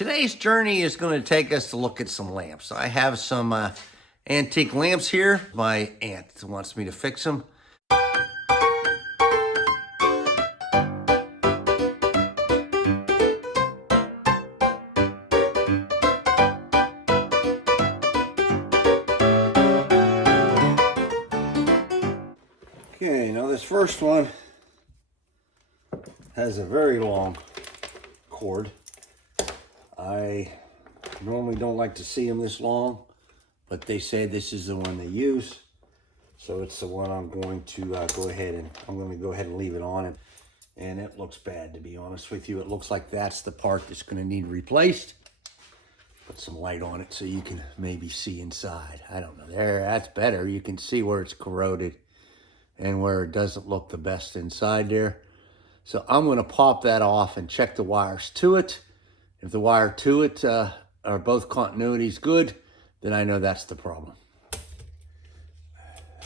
Today's journey is going to take us to look at some lamps. I have some antique lamps here. My aunt wants me to fix them. Okay, now this first one has a very long cord. I normally don't like to see them this long, but they say this is the one they use. So it's the one I'm going to go ahead and leave it on. And it looks bad, to be honest with you. It looks like that's the part that's going to need replaced. Put some light on it so you can maybe see inside. I don't know. There, that's better. You can see where it's corroded and where it doesn't look the best inside there. So I'm going to pop that off and check the wires to it. If the wire to it are both continuities good, then I know that's the problem.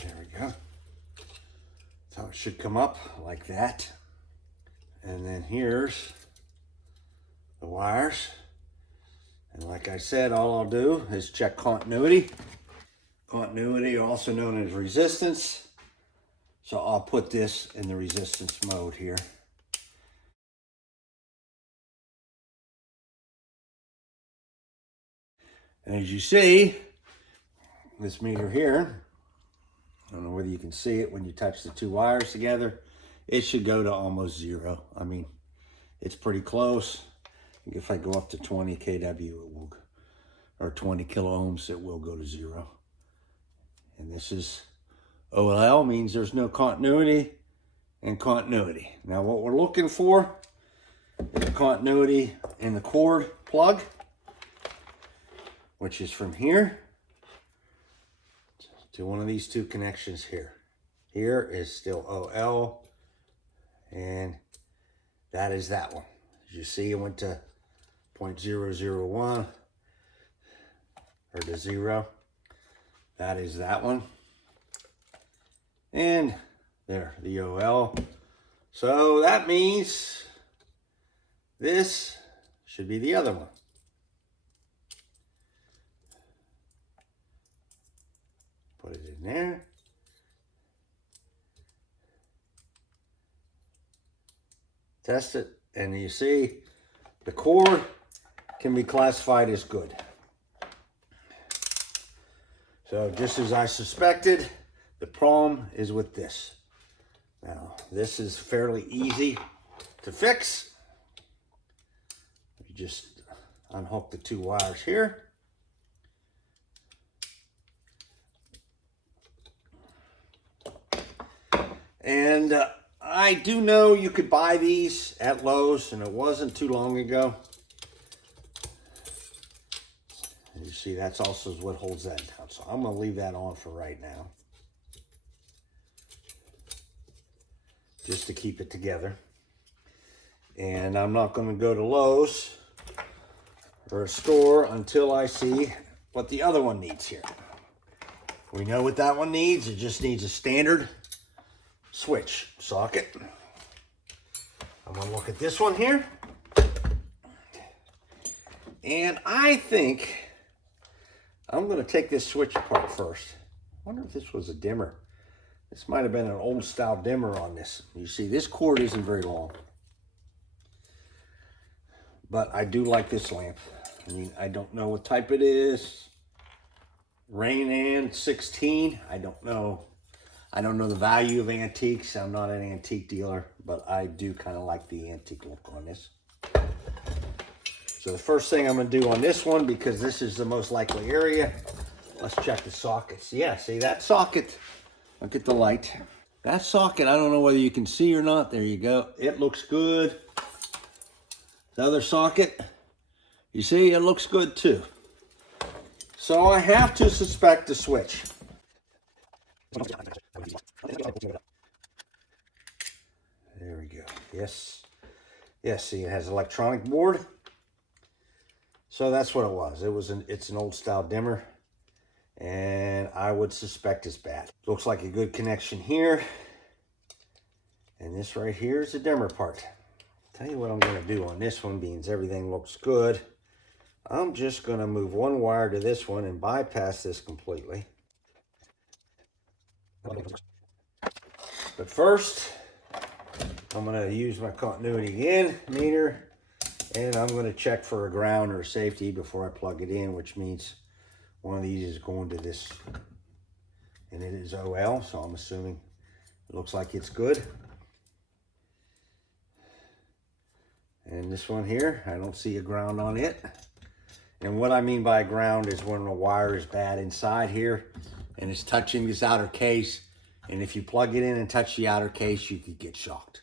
There we go. That's how it should come up, like that. And then here's the wires. And like I said, all I'll do is check continuity. Continuity, also known as resistance. So I'll put this in the resistance mode here. And as you see, this meter here, I don't know whether you can see it when you touch the two wires together, it should go to almost zero. I mean, it's pretty close. If I go up to 20 kW, it will, or 20 kilo ohms, it will go to zero. And this is OL, means there's no continuity and continuity. Now what we're looking for is continuity in the cord plug, which is from here to one of these two connections here. Here is still OL, and that is that one. As you see, it went to 0.001 or to 0. That is that one. And there, the OL. So that means this should be the other one. Put it in there. Test it, and you see the cord can be classified as good. So just as I suspected, the problem is with this. Now, this is fairly easy to fix. You just unhook the two wires here. And I do know you could buy these at Lowe's, and it wasn't too long ago. And you see, that's also what holds that down. So I'm going to leave that on for right now, just to keep it together. And I'm not going to go to Lowe's or a store until I see what the other one needs here. We know what that one needs. It just needs a standard switch socket. I'm going to look at this one here. And I think I'm going to take this switch apart first. I wonder if this was a dimmer. This might have been an old style dimmer on this. You see, this cord isn't very long. But I do like this lamp. I mean, I don't know what type it is. Rain 16. I don't know. I don't know the value of antiques. I'm not an antique dealer, but I do kind of like the antique look on this. So the first thing I'm going to do on this one, because this is the most likely area, let's check the sockets. Yeah, see that socket? Look at the light. That socket, I don't know whether you can see or not. There you go. It looks good. The other socket, you see, it looks good too. So I have to suspect the switch. There we go. Yes. Yes, see, it has electronic board. So that's what it was. It's an old style dimmer. And I would suspect it's bad. Looks like a good connection here. And this right here is the dimmer part. Tell you what I'm going to do on this one, beans everything looks good. I'm just going to move one wire to this one and bypass this completely. But first, I'm going to use my continuity again meter, and I'm going to check for a ground or safety before I plug it in, which means one of these is going to this, and it is OL, so I'm assuming it looks like it's good. And this one here, I don't see a ground on it. And what I mean by ground is when the wire is bad inside here and it's touching this outer case. And if you plug it in and touch the outer case, you could get shocked.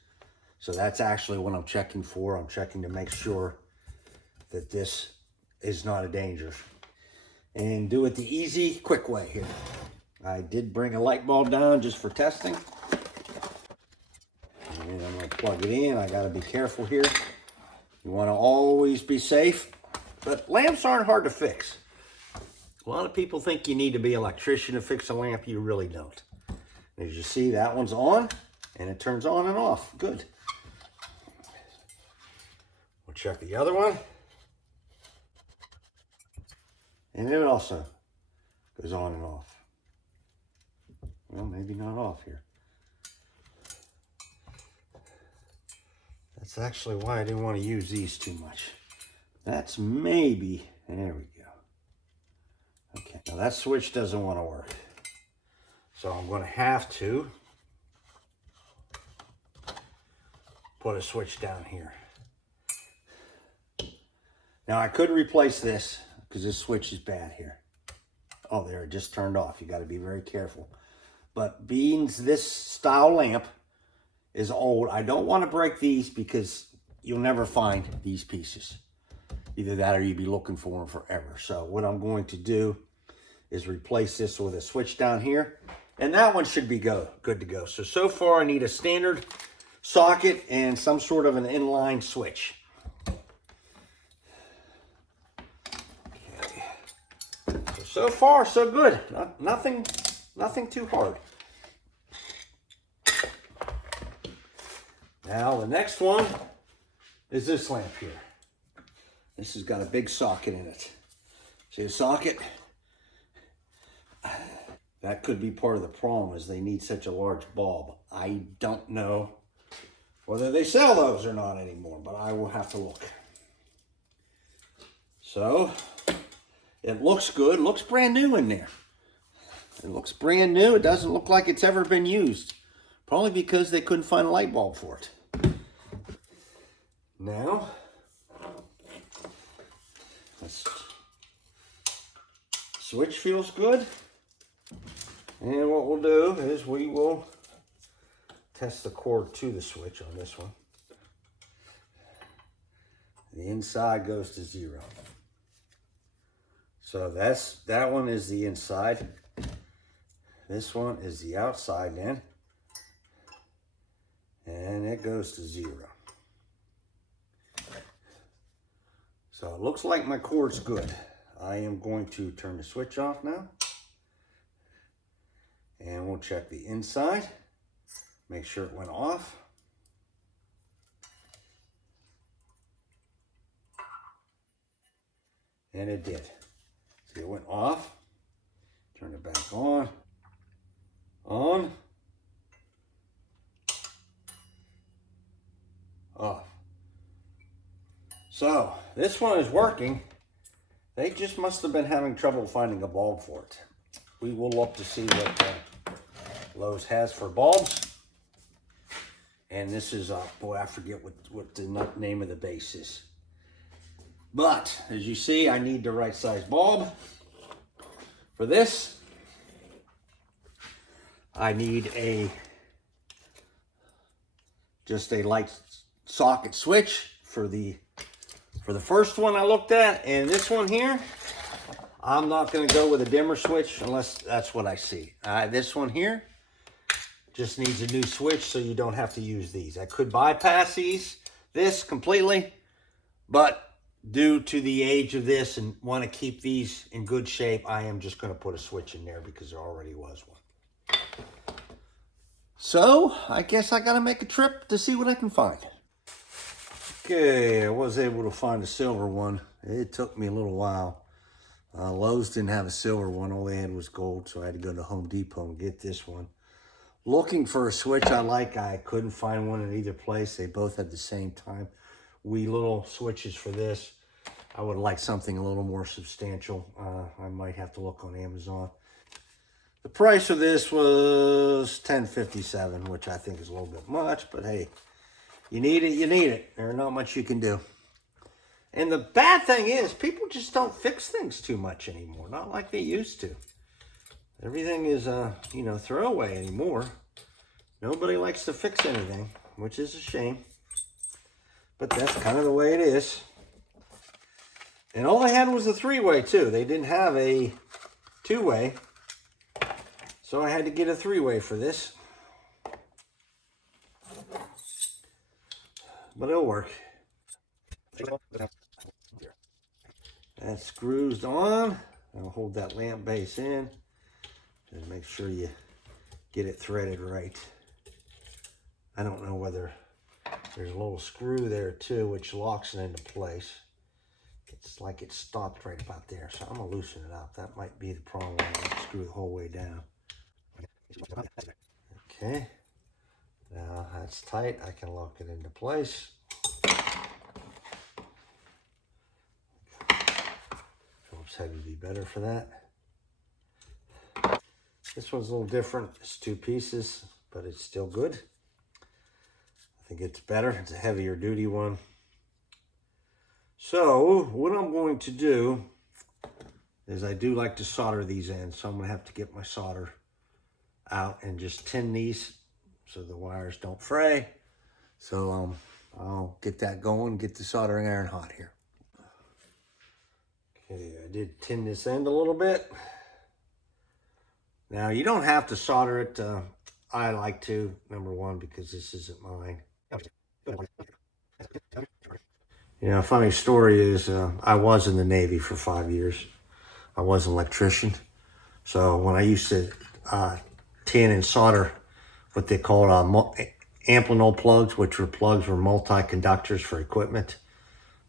So that's actually what I'm checking for. I'm checking to make sure that this is not a danger. And do it the easy, quick way here. I did bring a light bulb down just for testing. And I'm gonna plug it in. I gotta be careful here. You wanna always be safe. But lamps aren't hard to fix. A lot of people think you need to be an electrician to fix a lamp. You really don't. As you see, that one's on, and it turns on and off. Good. We'll check the other one. And it also goes on and off. Well, maybe not off here. That's actually why I didn't want to use these too much. That's maybe, there we go. Okay, now that switch doesn't want to work. So I'm going to have to put a switch down here. Now I could replace this because this switch is bad here. Oh, there, it just turned off. You got to be very careful. But being this style lamp is old, I don't want to break these because you'll never find these pieces. Either that or you'd be looking for them forever. So what I'm going to do is replace this with a switch down here. And that one should be good to go. So far I need a standard socket and some sort of an inline switch. Okay. So far so good. Nothing too hard. Now the next one is this lamp here. This has got a big socket in it. See the socket? That could be part of the problem is they need such a large bulb. I don't know whether they sell those or not anymore, but I will have to look. So, it looks good. Looks brand new in there. It looks brand new. It doesn't look like it's ever been used. Probably because they couldn't find a light bulb for it. Now, this switch feels good. And what we'll do is we will test the cord to the switch on this one. The inside goes to 0. So that one is the inside. This one is the outside then. And it goes to 0. So it looks like my cord's good. I am going to turn the switch off now. And we'll check the inside. Make sure it went off. And it did. See, it went off. Turn it back on. On. Off. So, this one is working. They just must have been having trouble finding a bulb for it. We will look to see what Lowe's has for bulbs. And this is, boy, I forget what the name of the base is. But, as you see, I need the right size bulb. For this, I need just a light socket switch for the first one I looked at. And this one here, I'm not going to go with a dimmer switch unless that's what I see. This one here just needs a new switch so you don't have to use these. I could bypass this completely, but due to the age of this and want to keep these in good shape, I am just going to put a switch in there because there already was one. So, I guess I got to make a trip to see what I can find. Okay, I was able to find a silver one. It took me a little while. Lowe's didn't have a silver one. All they had was gold, so I had to go to Home Depot and get this one. Looking for a switch I like. I couldn't find one in either place. They both had the same time. Wee little switches for this. I would like something a little more substantial. I might have to look on Amazon. The price of this was $10.57, which I think is a little bit much, but hey, you need it, you need it. There's not much you can do. And the bad thing is, people just don't fix things too much anymore. Not like they used to. Everything is, throwaway anymore. Nobody likes to fix anything, which is a shame. But that's kind of the way it is. And all they had was a three-way, too. They didn't have a two-way. So I had to get a three-way for this. But it'll work. That screws on. I'll hold that lamp base in. And make sure you get it threaded right. I don't know whether there's a little screw there too, which locks it into place. It's like it's stopped right about there. So I'm gonna loosen it out. That might be the problem. I don't screw the whole way down. Okay. Now that's tight. I can lock it into place. Phillips head would be better for that. This one's a little different. It's two pieces, but it's still good. I think it's better. It's a heavier duty one. So what I'm going to do is I do like to solder these in. So I'm going to have to get my solder out and just tin these so the wires don't fray. So I'll get that going, get the soldering iron hot here. Okay, I did tin this end a little bit. Now, you don't have to solder it. I like to, number one, because this isn't mine. You know, a funny story is I was in the Navy for 5 years. I was an electrician. So when I used to tin and solder what they called amplanol plugs, which were plugs were multi-conductors for equipment,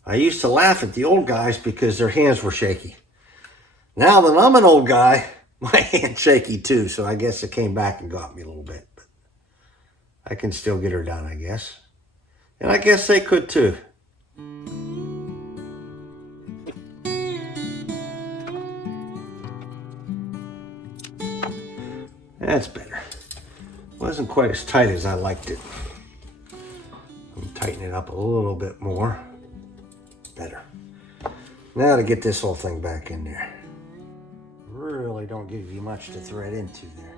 I used to laugh at the old guys because their hands were shaky. Now that I'm an old guy, my hand's shaky too, so I guess it came back and got me a little bit. But I can still get her done, I guess. And I guess they could too. That's better. Wasn't quite as tight as I liked it. I'm tightening it up a little bit more. Better. Now to get this whole thing back in there. Really don't give you much to thread into there.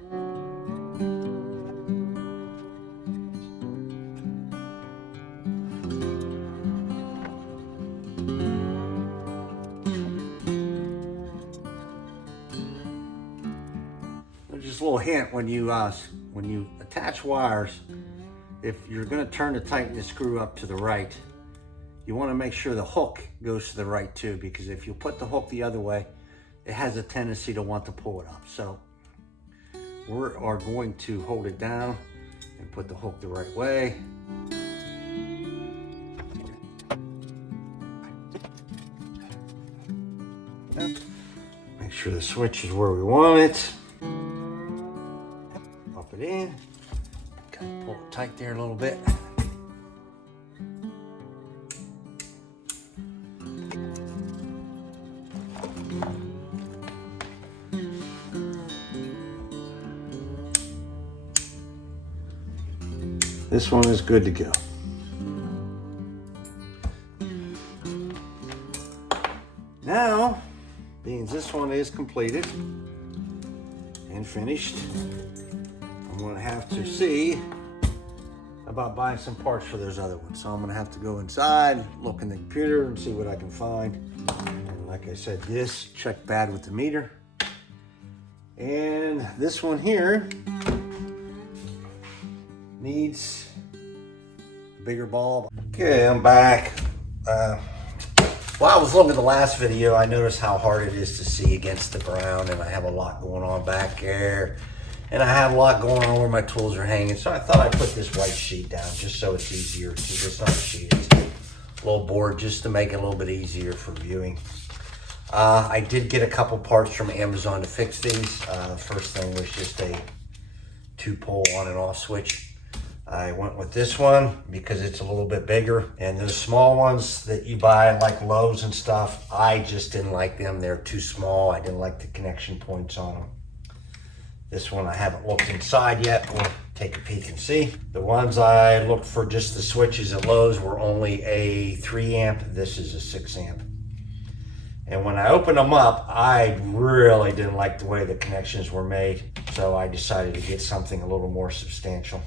Just a little hint, when you attach wires, if you're going to turn to tighten the screw up to the right, you want to make sure the hook goes to the right too, because if you put the hook the other way, it has a tendency to want to pull it up. So we are going to hold it down and put the hook the right way. Make sure the switch is where we want it. Pop it in. Gotta pull it tight there a little bit. This one is good to go. Now, being this one is completed and finished, I'm going to have to see about buying some parts for those other ones. So I'm going to have to go inside, look in the computer and see what I can find. And like I said, this checked bad with the meter. And this one here needs a bigger bulb. Okay, I'm back. While I was looking at the last video, I noticed how hard it is to see against the ground, and I have a lot going on back there, and I have a lot going on where my tools are hanging. So I thought I'd put this white sheet down just so it's easier to, it's not a sheet, it's little board just to make it a little bit easier for viewing. I did get a couple parts from Amazon to fix these. First thing was just a 2-pole on and off switch. I went with this one because it's a little bit bigger, and those small ones that you buy like Lowe's and stuff, I just didn't like them. They're too small. I didn't like the connection points on them. This one I haven't looked inside yet. We'll take a peek and see. The ones I looked for just the switches at Lowe's were only a 3 amp. This is a 6 amp. And when I opened them up, I really didn't like the way the connections were made. So I decided to get something a little more substantial.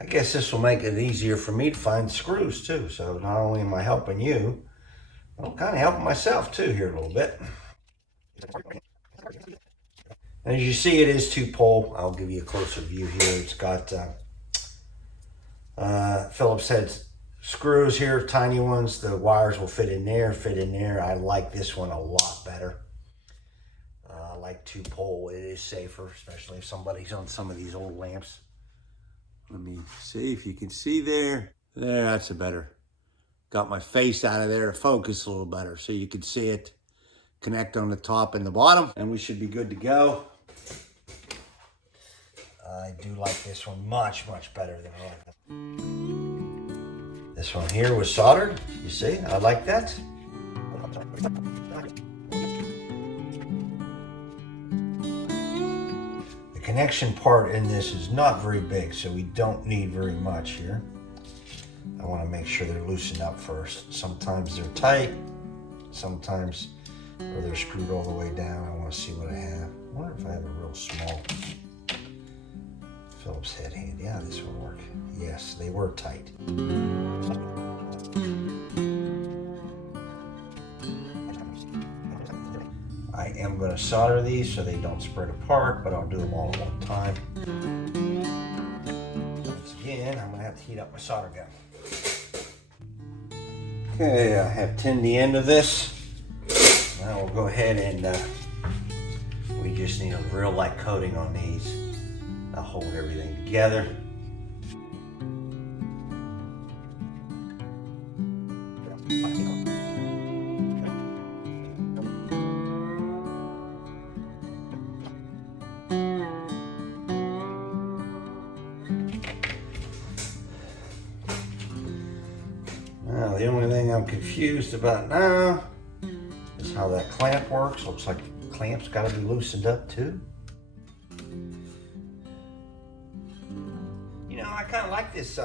I guess this will make it easier for me to find screws too. So not only am I helping you, I'm kind of helping myself too here a little bit. As you see, it is 2-pole. I'll give you a closer view here. It's got Phillips head screws here, tiny ones. The wires will fit in there, I like this one a lot better. I like 2-pole. It is safer, especially if somebody's on some of these old lamps. Let me see if you can see there. There, that's a better. Got my face out of there to focus a little better so you can see it. Connect on the top and the bottom, and we should be good to go. I do like this one much, much better than I like that. This one here was soldered. You see, I like that. The connection part in this is not very big, so we don't need very much here. I want to make sure they're loosened up first. Sometimes they're tight, sometimes or they're screwed all the way down. I want to see what I have. I wonder if I have a real small Phillips head hand. Yeah, this will work. Yes, they were tight. I am going to solder these so they don't spread apart, but I'll do them all at one time. Once again, I'm going to have to heat up my solder gun. Okay, I have tinned the end of this. Now we'll go ahead and we just need a real light coating on these. I'll hold everything together. Now the only thing I'm confused about now is how that clamp works. Looks like the clamp's got to be loosened up too. You know, I kind of like this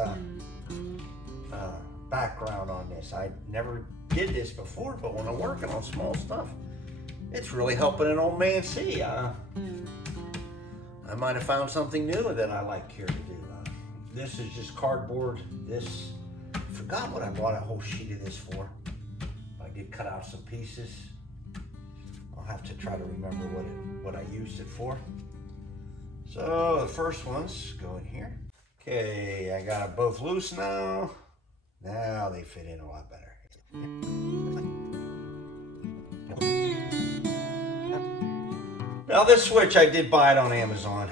background on this. I never did this before, but when I'm working on small stuff, it's really helping an old man see. I might have found something new that I like here to do. This is just cardboard. This, I forgot what I bought a whole sheet of this for. I did cut out some pieces. I'll have to try to remember what I used it for. So the first ones go in here. Okay, I got them both loose now. Now they fit in a lot better. Now this switch, I did buy it on Amazon.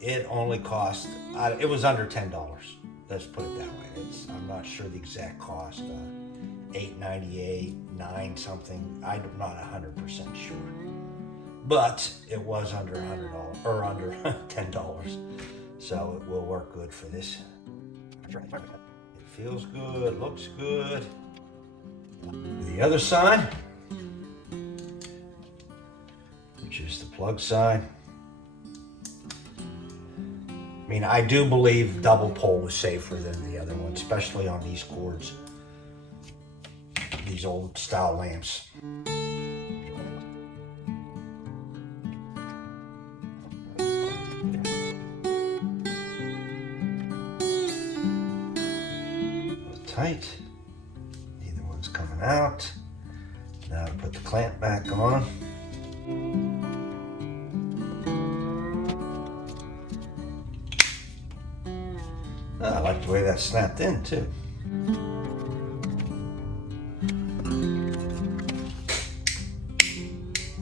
It only cost, it was under $10. Let's put it that way. I'm not sure the exact cost. $8.98, $9 something. I'm not 100% sure. But it was under $100 or under $10. So it will work good for this. It feels good, looks good. The other side, which is the plug side. I mean, I do believe double pole is safer than the other one, especially on these cords, these old style lamps. Tight. Neither one's coming out. Now I put the clamp back on. I like the way that snapped in too.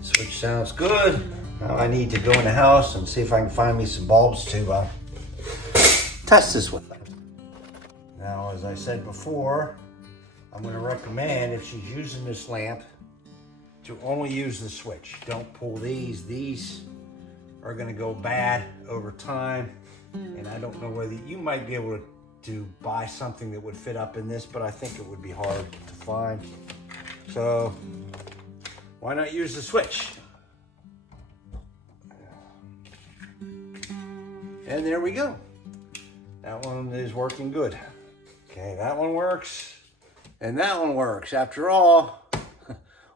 Switch sounds good. Now I need to go in the house and see if I can find me some bulbs to test this with. Now Now, as I said before, I'm going to recommend, if she's using this lamp, to only use the switch. Don't pull these. These are going to go bad over time. And I don't know whether you might be able to buy something that would fit up in this, but I think it would be hard to find. So why not use the switch? And there we go. That one is working good. Okay, that one works. And that one works. After all,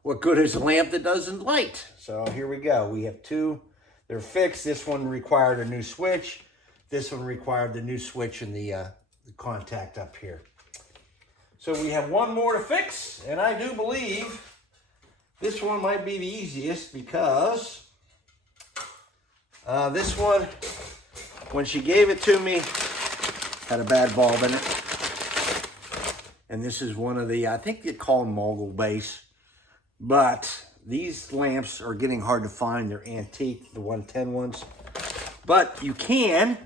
what good is a lamp that doesn't light? So here we go. We have two. They're fixed. This one required a new switch. This one required the new switch and the contact up here. So we have one more to fix, and I do believe this one might be the easiest because this one, when she gave it to me, had a bad bulb in it. And this is one of the, I think they call them mogul base, but these lamps are getting hard to find. They're antique, the 110 ones. But you can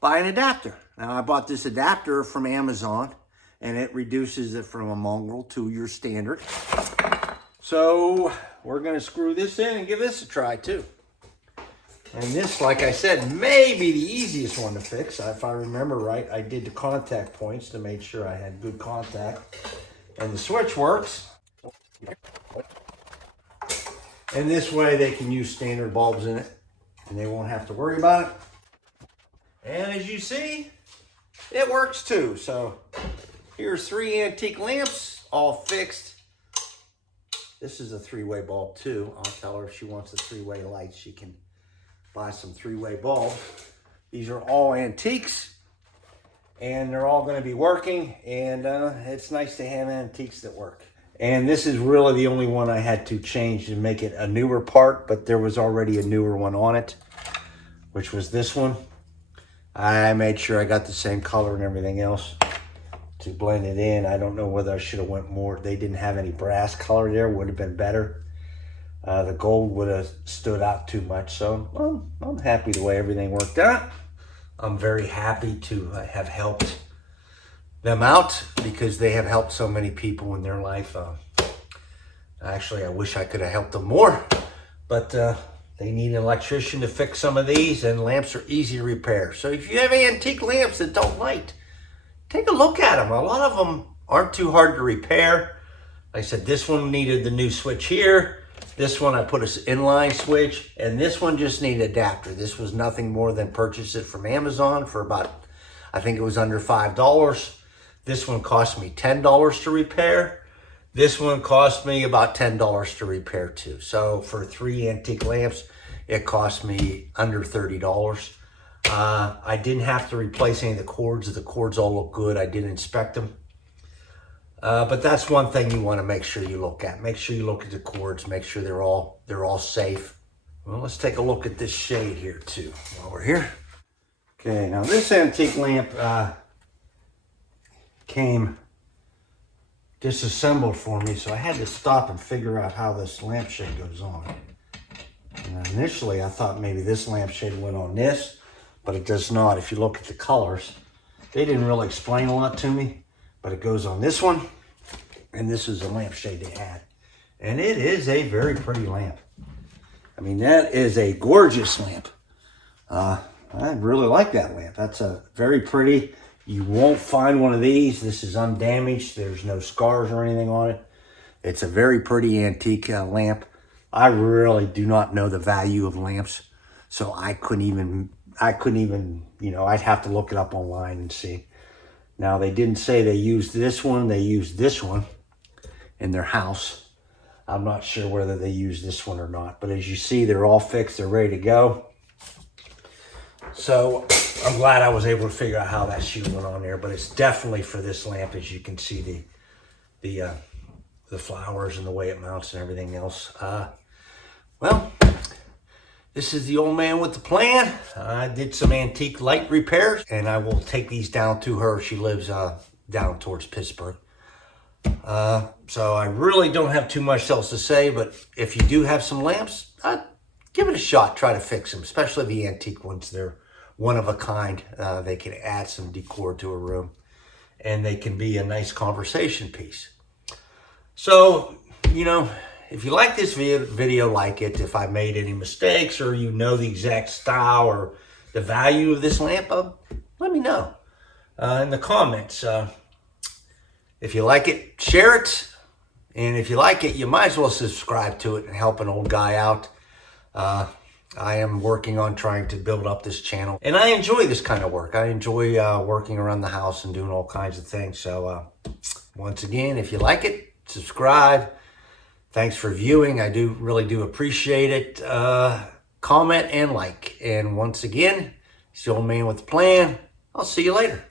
buy an adapter. Now, I bought this adapter from Amazon, and it reduces it from a mongrel to your standard. So we're going to screw this in and give this a try too. And this, like I said, may be the easiest one to fix. If I remember right, I did the contact points to make sure I had good contact. And the switch works. And this way they can use standard bulbs in it, and they won't have to worry about it. And as you see, it works too. So here's 3 antique lamps, all fixed. This is a 3-way bulb too. I'll tell her if she wants a 3-way light, she can buy some 3-way bulbs. These are all antiques, and they're all going to be working, and it's nice to have antiques that work. And this is really the only one I had to change to make it a newer part, but there was already a newer one on it, which was this one. I made sure I got the same color and everything else to blend it in. I don't know whether I should have went more. They didn't have any brass color there, would have been better. The gold would have stood out too much, so I'm happy the way everything worked out. I'm very happy to have helped them out because they have helped so many people in their life. Actually, I wish I could have helped them more, but they need an electrician to fix some of these, and lamps are easy to repair. So if you have antique lamps that don't light, take a look at them. A lot of them aren't too hard to repair. Like I said, this one needed the new switch here. This one I put an inline switch, and this one just needed an adapter. This was nothing more than purchase it from Amazon for about, I think it was under $5. This one cost me $10 to repair. This one cost me about $10 to repair too. So for 3 antique lamps, it cost me under $30. I didn't have to replace any of the cords. The cords all look good. I did inspect them. But that's one thing you want to make sure you look at. Make sure you look at the cords. Make sure they're all safe. Well, let's take a look at this shade here too while we're here. Okay, now this antique lamp came disassembled for me, so I had to stop and figure out how this lampshade goes on. And initially, I thought maybe this lampshade went on this, but it does not. If you look at the colors, they didn't really explain a lot to me. But it goes on this one, and this is a lampshade they had. And it is a very pretty lamp. I mean, that is a gorgeous lamp. I really like that lamp. That's a very pretty. You won't find one of these. This is undamaged. There's no scars or anything on it. It's a very pretty antique lamp. I really do not know the value of lamps, so I couldn't even, I'd have to look it up online and see. Now, they didn't say they used this one. They used this one in their house. I'm not sure whether they used this one or not. But as you see, they're all fixed. They're ready to go. So I'm glad I was able to figure out how that shoe went on there. But it's definitely for this lamp, as you can see, the flowers and the way it mounts and everything else. Well, this is the old man with the plan. I did some antique light repairs, and I will take these down to her. She lives down towards Pittsburgh. So I really don't have too much else to say, but if you do have some lamps, give it a shot. Try to fix them, especially the antique ones. They're one of a kind. They can add some decor to a room, and they can be a nice conversation piece. So, you know, if you like this video, like it. If I made any mistakes, or you know the exact style or the value of this lamp, let me know in the comments. If you like it, share it. And if you like it, you might as well subscribe to it and help an old guy out. I am working on trying to build up this channel. And I enjoy this kind of work. I enjoy working around the house and doing all kinds of things. So once again, if you like it, subscribe. Thanks for viewing. I really do appreciate it. Comment and like. And once again, it's the old man with the plan. I'll see you later.